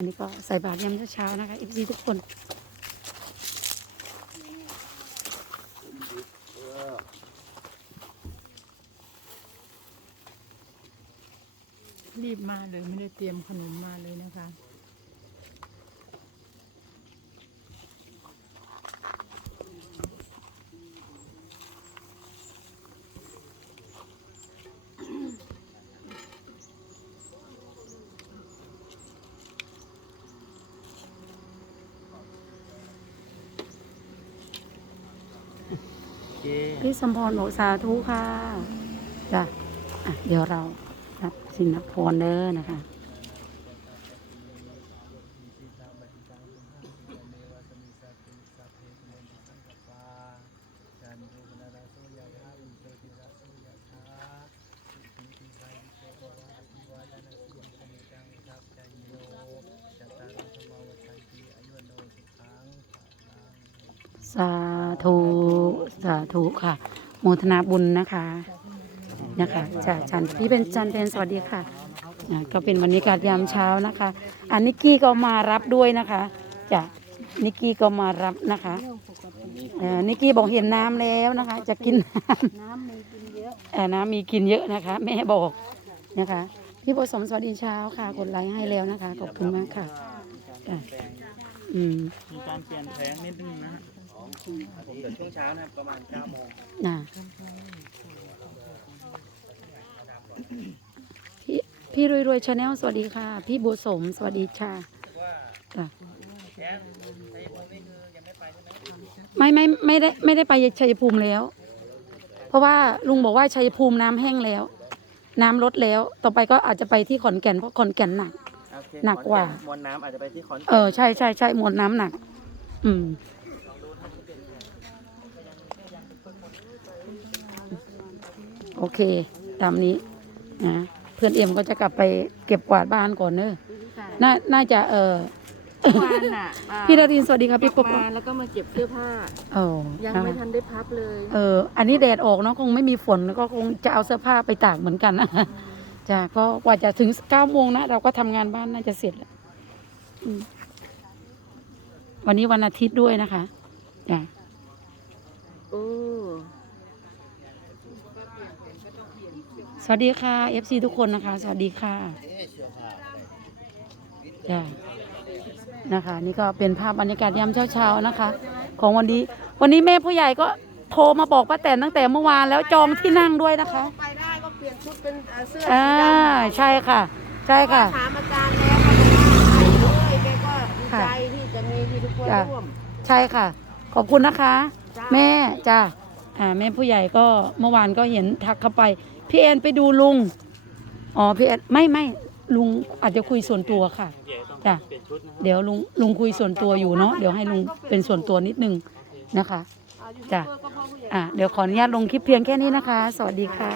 อันนี้ก็ใส่บาตรยามเช้านะคะเอฟซีทุกคนรีบมาเลยไม่ได้เตรียมขนมมาเลยนะคะ พี่สมพรโอสาธุค่ะจ้ะะเดี๋ยวเรารับสินพรเด้อนะคะ สาธุสาธุค่ะโมทนาบุญนะคะนะคะจ้ะจันพี่เป็นจันเพนสวัสดีค่ะอะก็เป็นบรรยากาศยามเช้านะคะอันนิกกี้ก็มารับด้วยนะคะจ้ะนิกกี้ก็มารับนะคะเออนิกกี้บอกเห็นน้ำแล้วนะคะ จะกินน้ำน้ำมีกินเยอะเออน้ำมีกินเยอะนะคะ แม่บอกนะคะพี่ผสมสวัสดีเช้าค่ะกดไลค์ให้แล้วนะคะขอบคุณมากค่ะอืมมีการเปลี่ยนแปลงนิดนึงนะ ผมเดี๋ยวช่วงเช้านะครับประมาณ9โมงน่ะพี่พี่รวยรวยชาแนลสวัสดีค่ะ พี่บัวสมสวัสดีค่ะจ้ะไม่ไม่ไม่ได้ไม่ได้ไปชัยภูมิแล้ว เพราะว่าลุงบอกว่าชัยภูมิน้ำแห้งแล้ว น้ำลดแล้ว ต่อไปก็อาจจะไปที่ขอนแก่นเพราะขอนแก่นหนัก โอเคหนักกว่ามวลน้ำอาจจะไปที่ขอนเออใช่ใช่ใช่มวลน้ำหนัก อืม โอเค ตามนี้นะเพื่อนเอ็มก็จะกลับไปเก็บกวาดบ้านก่อนเนอะน่าน่าจะเออวานอะอ่าพี่ดารินสวัสดีครับพี่กกลับบมาแล้วก็มาเก็บเสื้อผ้า โอ้ยังค่ะไม่ทันได้พับเลยเออ อันนี้แดดออกเนาะคงไม่มีฝนแล้วก็คงจะเอาเสื้อผ้าไปตากเหมือนกันนะ จ้ะก็กว่าจะถึงเก้าโมงนะ เราก็ทำงานบ้านน่าจะเสร็จแล้วอืมวันนี้วันอาทิตย์ด้วยนะคะจ้ะโอ้ ส วัสดีค่ะ FC ทุกคนนะคะ สวัสดีค่ะจ้ะนะคะ นี่ก็เป็นภาพบรรยากาศยามเช้าๆนะคะ ของวันนี้ วันนี้แม่ผู้ใหญ่ก็โทรมาบอกป้าแตนตั้งแต่เมื่อวานแล้วจองที่นั่งด้วยนะคะไปได้ก็เปลี่ยนชุดเป็นเอ่อเสื้ออ่าสีดำใช่ค่ะ ใช่ค่ะถามอาจารย์แล้วเขาบอกว่าไปเลยแกก็ดีค่ะใจที่จะมีที่ทุกคนจ้ะร่วมใช่ค่ะ ขอบคุณนะคะจ้ะแม่จ้าอ่าแม่ผู้ใหญ่ก็เมื่อวานก็เห็นทักเข้าไป พี่แอนไปดูลุง อ๋อพี่แอนไม่ไม่ลุงอาจจะคุยส่วนตัวค่ะเดี๋ยวต้องจ้ะเปลี่ยนชุดนะครับเดี๋ยวลุงลุงคุยส่วนตัวอยู่เนาะ เดี๋ยวให้ลุงเป็นส่วนตัวนิดนึงนะคะ จ้ะเบอร์ก็พ่อผู้ใหญ่อะเดี๋ยวขออนุญาตลงคลิปเพียงแค่นี้นะคะ สวัสดีค่ะ